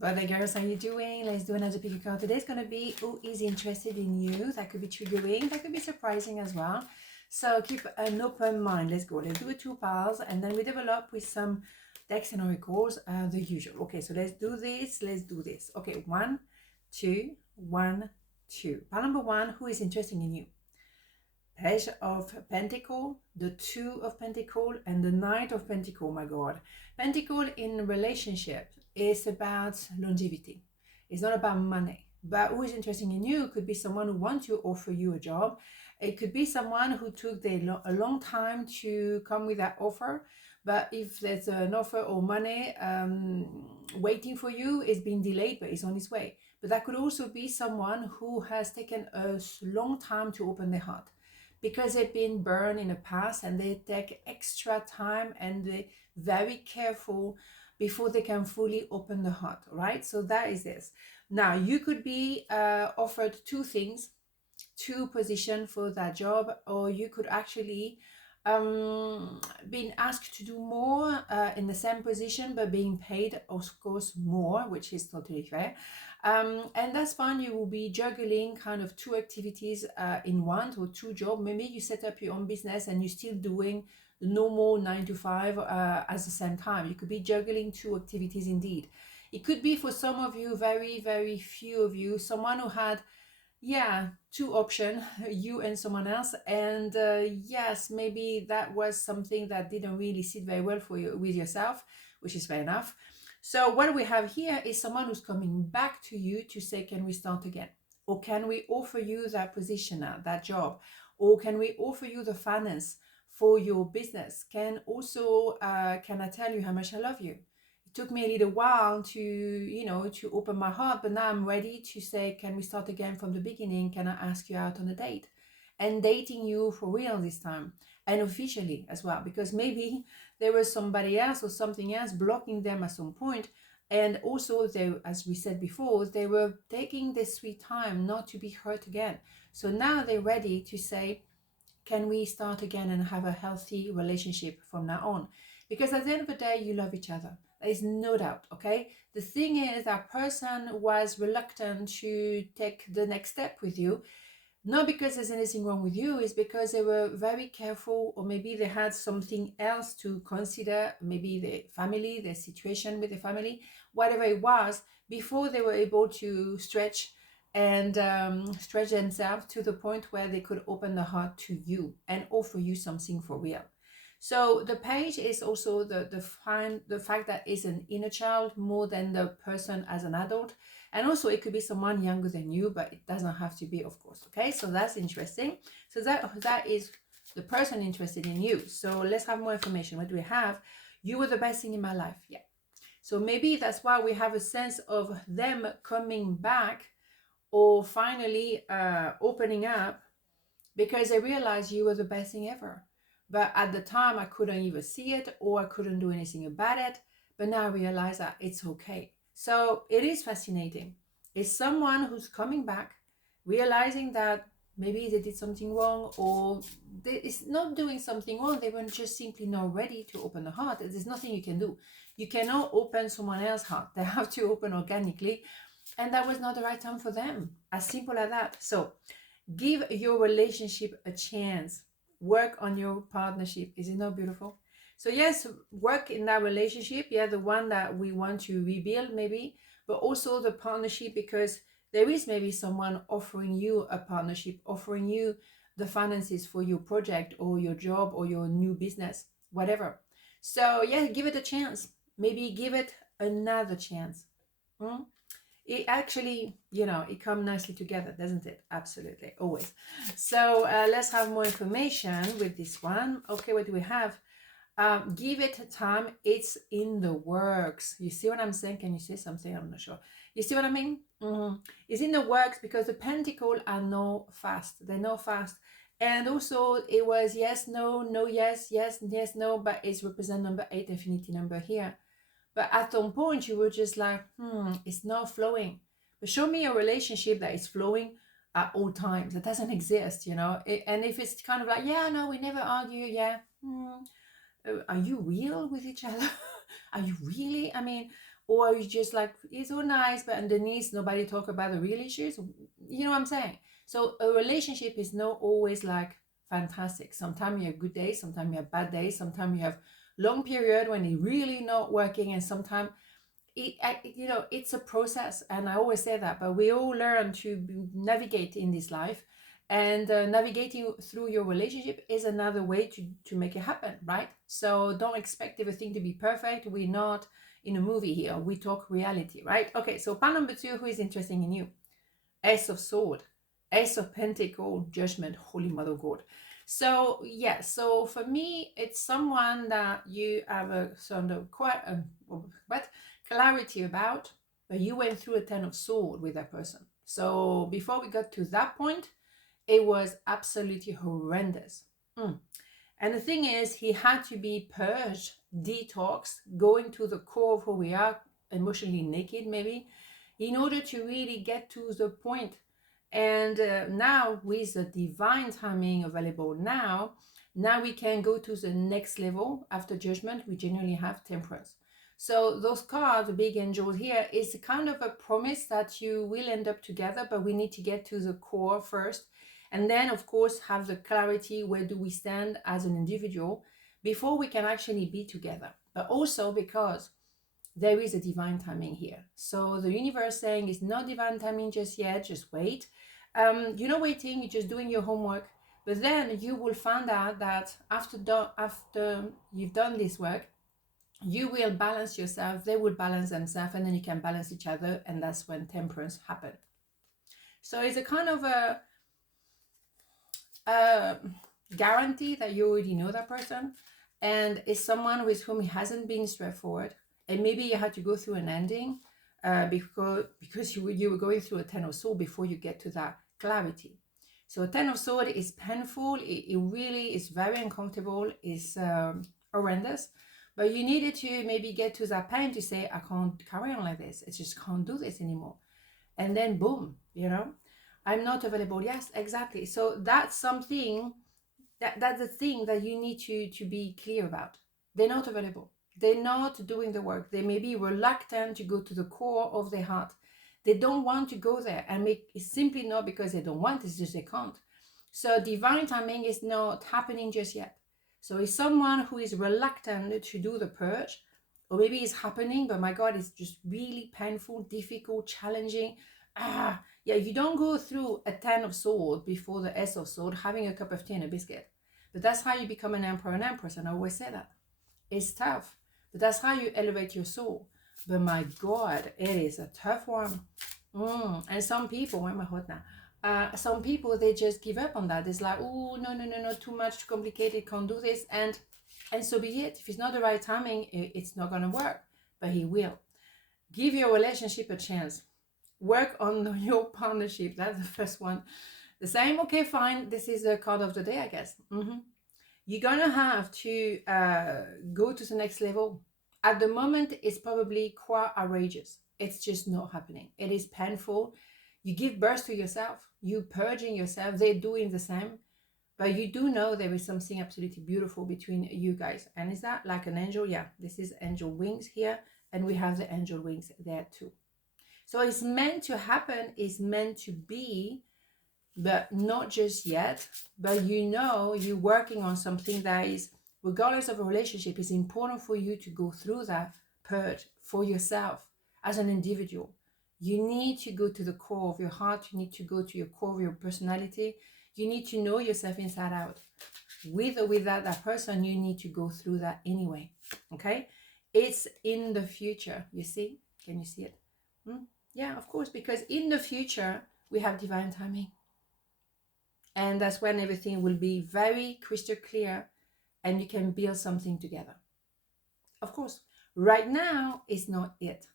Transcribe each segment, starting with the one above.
Brother girls, how you doing? Let's do another pick a card. Today's going to be who is interested in you. That could be triggering. That could be surprising as well. So keep an open mind. Let's go. Let's do it 2 piles and then we develop with some decks and oracles, the usual. Okay, so let's do this. Let's do this. Okay, 1, 2, 1, 2. Pile number 1, who is interested in you? Page of Pentacle, the 2 of Pentacle, and the Knight of Pentacle. My God. Pentacle in relationship is about longevity. It's not about money. But who is interested in you could be someone who wants to offer you a job. It could be someone who took a long time to come with that offer. But if there's an offer or money waiting for you, it's been delayed, but it's on its way. But that could also be someone who has taken a long time to open their heart, because they've been burned in the past and they take extra time and they're very careful before they can fully open the heart, right? So that is this. Now, you could be offered 2 things, 2 positions for that job, or you could actually being asked to do more in the same position, but being paid, of course, more, which is totally fair. And that's fine. You will be juggling kind of 2 activities in one, or 2 jobs. Maybe you set up your own business and you're still doing the normal 9 to 5 at the same time. You could be juggling 2 activities indeed. It could be for some of you, very, very few of you, someone who had 2 options, you and someone else, and yes, maybe that was something that didn't really sit very well for you with yourself, which is fair enough. So what we have here is someone who's coming back to you to say, can we start again? Or can we offer you that position now, that job? Or can we offer you the finance for your business? Can I tell you how much I love you? It took me a little while to open my heart, but now I'm ready to say, can we start again from the beginning? Can I ask you out on a date? And dating you for real this time, and officially as well, because maybe there was somebody else or something else blocking them at some point. And also, they, as we said before, they were taking this sweet time not to be hurt again. So now they're ready to say, can we start again and have a healthy relationship from now on? Because at the end of the day, you love each other. There is no doubt, okay? The thing is, that person was reluctant to take the next step with you, not because there's anything wrong with you, it's because they were very careful, or maybe they had something else to consider, maybe the family, the situation with the family, whatever it was, before they were able to stretch themselves to the point where they could open the heart to you and offer you something for real. So the page is also the fact that it's an inner child more than the person as an adult. And also it could be someone younger than you, but it doesn't have to be, of course. Okay, so that's interesting. So that is the person interested in you. So let's have more information. What do we have? You were the best thing in my life. Yeah. So maybe that's why we have a sense of them coming back, or finally opening up, because they realized you were the best thing ever. But at the time, I couldn't even see it, or I couldn't do anything about it. But now I realize that it's okay. So it is fascinating. It's someone who's coming back, realizing that maybe they did something wrong, or it's not doing something wrong. They were just simply not ready to open the heart. There's nothing you can do. You cannot open someone else's heart. They have to open organically. And that was not the right time for them. As simple as that. So give your relationship a chance. Work on your partnership. Is it not beautiful? So yes, work in that relationship. Yeah, the one that we want to rebuild maybe, but also the partnership, because there is maybe someone offering you a partnership, offering you the finances for your project or your job or your new business, whatever. So yeah, give it a chance. Maybe give it another chance. It actually, it comes nicely together, doesn't it? Absolutely, always. So let's have more information with this one. Okay, what do we have? Give it time. It's in the works. You see what I'm saying? Can you say something? I'm not sure. You see what I mean? It's in the works, because the pentacles are no fast. They're no fast. And also it was yes, no, no, yes, yes, yes, no, but it's represent number 8, infinity number here. But at some point you were just like, it's not flowing. But show me a relationship that is flowing at all times. That doesn't exist, and if it's kind of like, yeah, no, we never argue, are you real with each other? Are you really? I mean, or you just like, it's so nice, but underneath nobody talk about the real issues. You know what I'm saying? So a relationship is not always like fantastic. Sometimes you have good days, sometimes you have bad days, sometimes you have long period when it's really not working, and sometimes it's a process. And I always say that, but we all learn to navigate in this life, and navigating through your relationship is another way to make it happen, right? So don't expect everything to be perfect. We're not in a movie here, we talk reality, right? Okay, so part number 2, who is interested in you? Ace of Sword, Ace of Pentacle, Judgment, Holy Mother God. So yeah, so for me, it's someone that you have a sort of quite clarity about, but you went through a 10 of Sword with that person. So before we got to that point, it was absolutely horrendous. And the thing is, he had to be purged, detox, going to the core of who we are, emotionally naked maybe, in order to really get to the point. And now with the divine timing available now we can go to the next level. After Judgment, we generally have Temperance. So those cards, the big angels here, is kind of a promise that you will end up together, but we need to get to the core first. And then, of course, have the clarity, where do we stand as an individual before we can actually be together. But also because there is a divine timing here. So the universe saying it's not divine timing just yet, just wait. You're not waiting, you're just doing your homework. But then you will find out that after you've done this work, you will balance yourself, they will balance themselves, and then you can balance each other, and that's when Temperance happens. So it's a kind of a guarantee that you already know that person, and it's someone with whom it hasn't been straightforward, and maybe you had to go through an ending because you were going through a 10 of Swords before you get to that clarity. So a 10 of Swords is painful, it really is very uncomfortable, it's horrendous, but you needed to maybe get to that pain to say, I can't carry on like this, I just can't do this anymore. And then boom, I'm not available. Yes, exactly. So that's something that's the thing that you need to be clear about. They're not available. They're not doing the work. They may be reluctant to go to the core of their heart. They don't want to go there, and it's simply not because they don't want, it's just they can't. So divine timing is not happening just yet. So it's someone who is reluctant to do the purge, or maybe it's happening, but my God, it's just really painful, difficult, challenging. Yeah, you don't go through a 10 of Swords before the S of Swords having a cup of tea and a biscuit. But that's how you become an emperor and empress, and I always say that. It's tough, but that's how you elevate your soul. But my God, it is a tough one. And some people, where am I hot now? Some people, they just give up on that. It's like, oh, no, too much, too complicated, can't do this. And so be it. If it's not the right timing, it's not going to work. But he will. Give your relationship a chance. Work on your partnership. That's the first one. The same, okay, fine. This is the card of the day, I guess. You're going to have to go to the next level. At the moment, it's probably quite outrageous. It's just not happening. It is painful. You give birth to yourself. You purging yourself. They're doing the same. But you do know there is something absolutely beautiful between you guys. And is that like an angel? Yeah, this is angel wings here. And we have the angel wings there too. So it's meant to happen, it's meant to be, but not just yet. But you're working on something that is, regardless of a relationship, it's important for you to go through that purge for yourself as an individual. You need to go to the core of your heart. You need to go to your core of your personality. You need to know yourself inside out. With or without that person, you need to go through that anyway. Okay? It's in the future. You see? Can you see it? Yeah, of course, because in the future, we have divine timing. And that's when everything will be very crystal clear and you can build something together. Of course, right now, it's not it.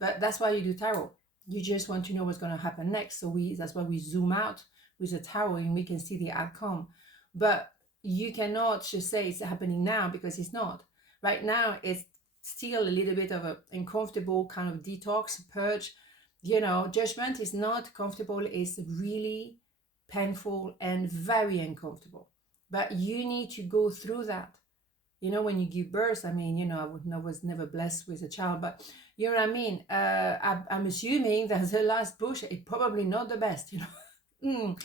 But that's why you do tarot. You just want to know what's going to happen next. So that's why we zoom out with the tarot and we can see the outcome. But you cannot just say it's happening now, because it's not. Right now, it's still a little bit of an uncomfortable kind of detox, purge. Judgment is not comfortable. It's really painful and very uncomfortable. But you need to go through that. When you give birth, I was never blessed with a child, but You know what I mean? I'm assuming that the last push is probably not the best, you know.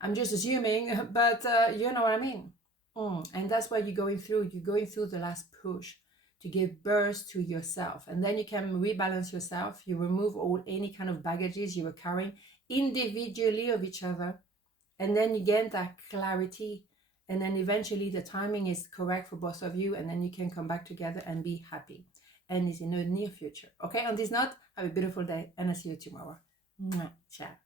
I'm just assuming, but you know what I mean. And that's what you're going through. You're going through the last push to give birth to yourself. And then you can rebalance yourself. You remove any kind of baggages you were carrying individually of each other. And then you get that clarity. And then eventually the timing is correct for both of you. And then you can come back together and be happy. And it's in the near future. Okay, on this note, have a beautiful day. And I'll see you tomorrow. Ciao.